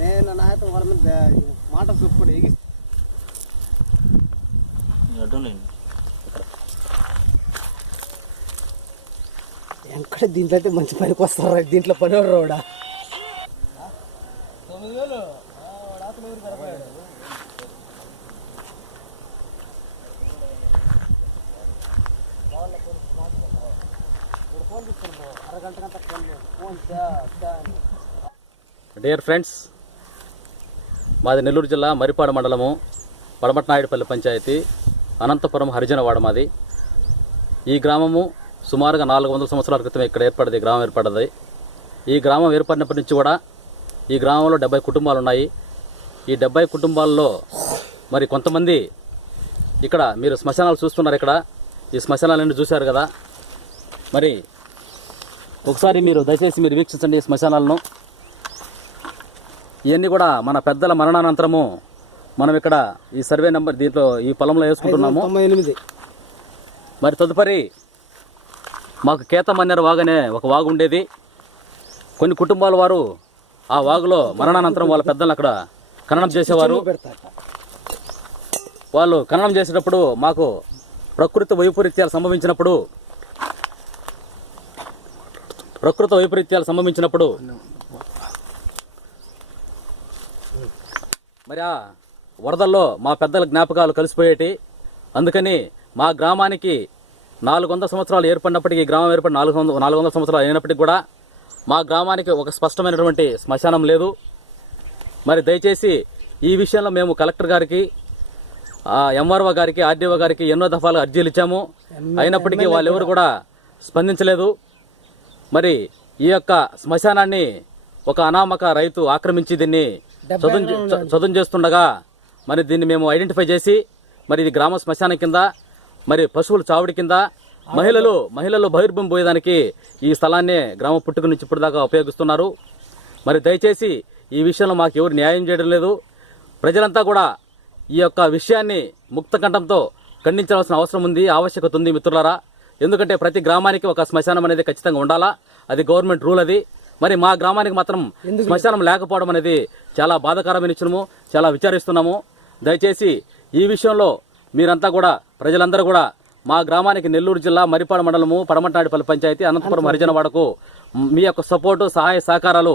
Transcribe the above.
నేను నాతో వాళ్ళ మీద మాట చూపుడు ఎగి ఎక్కడ దీంట్లో అయితే మంచి పనికి వస్తారు. దీంట్లో పనివాడు రావుడా 9,000 డియర్ ఫ్రెండ్స్, మాది నెల్లూరు జిల్లా మరిపాడు మండలము పడమట్నాయుడుపల్లి పంచాయతీ అనంతపురం హరిజనవాడ మాది. ఈ గ్రామము సుమారుగా 400 సంవత్సరాల క్రితం ఇక్కడ ఏర్పడింది. గ్రామం ఏర్పడ్డది. ఈ గ్రామం ఏర్పడినప్పటి నుంచి కూడా ఈ గ్రామంలో 70 కుటుంబాలు ఉన్నాయి. ఈ 70 కుటుంబాల్లో మరి కొంతమంది ఇక్కడ మీరు శ్మశానాలు చూస్తున్నారు. ఇక్కడ ఈ శ్మశానాలన్నీ చూశారు కదా. మరి ఒకసారి మీరు దయచేసి మీరు వీక్షించండి ఈ శ్మశానాలను. ఇవన్నీ కూడా మన పెద్దల మరణానంతరము మనం ఇక్కడ ఈ సర్వే నెంబర్ దీంట్లో ఈ పొలంలో వేసుకుంటున్నాము. మరి తదుపరి మాకు కేతమన్నేరు వాగు అనే ఒక వాగు ఉండేది. కొన్ని కుటుంబాల వారు ఆ వాగులో మరణానంతరం వాళ్ళ పెద్దలను అక్కడ ఖననం చేసేవారు. వాళ్ళు ఖననం చేసేటప్పుడు మాకు ప్రకృతి వైపరీత్యాలు సంభవించినప్పుడు మరి ఆ వరదల్లో మా పెద్దల జ్ఞాపకాలు కలిసిపోయేటి. అందుకని మా గ్రామానికి 400 సంవత్సరాలు ఏర్పడినప్పటికీ, గ్రామం ఏర్పడి 400 సంవత్సరాలు అయినప్పటికీ కూడా మా గ్రామానికి ఒక స్పష్టమైనటువంటి శ్మశానం లేదు. మరి దయచేసి ఈ విషయంలో మేము కలెక్టర్ గారికి, ఎంఆర్ఓ గారికి, ఆర్డీఓ గారికి ఎన్నో దఫాలు అర్జీలు ఇచ్చాము. అయినప్పటికీ వాళ్ళెవరు కూడా స్పందించలేదు. మరి ఈ యొక్క శ్మశానాన్ని ఒక అనామక రైతు ఆక్రమించి దీన్ని చదును చేస్తుండగా మరి దీన్ని మేము ఐడెంటిఫై చేసి మరి ఇది గ్రామ శ్మశానం కింద, మరి పశువుల చావుడి కింద, మహిళలు బహిర్భూమి పోయేదానికి ఈ స్థలాన్ని గ్రామ పుట్టుక నుంచి ఇప్పటిదాకా ఉపయోగిస్తున్నారు. మరి దయచేసి ఈ విషయంలో మాకు ఎవరు న్యాయం చేయడం లేదు. ప్రజలంతా కూడా ఈ యొక్క విషయాన్ని ముక్త కంఠంతో ఖండించాల్సిన అవసరం ఉంది, ఆవశ్యకత ఉంది మిత్రులారా. ఎందుకంటే ప్రతి గ్రామానికి ఒక శ్మశానం అనేది ఖచ్చితంగా ఉండాలా. అది గవర్నమెంట్ రూల్ అది. మరి మా గ్రామానికి మాత్రం శ్మశానం లేకపోవడం అనేది చాలా బాధాకరమైన విషయము. చాలా విచారిస్తున్నాము. దయచేసి ఈ విషయంలో మీరంతా కూడా, ప్రజలందరూ కూడా మా గ్రామానికి నెల్లూరు జిల్లా మరిపాడు మండలము పడమట్నాయుడుపల్లి పంచాయతీ అనంతపురం హరిజనవాడకు మీ యొక్క సపోర్టు, సహాయ సహకారాలు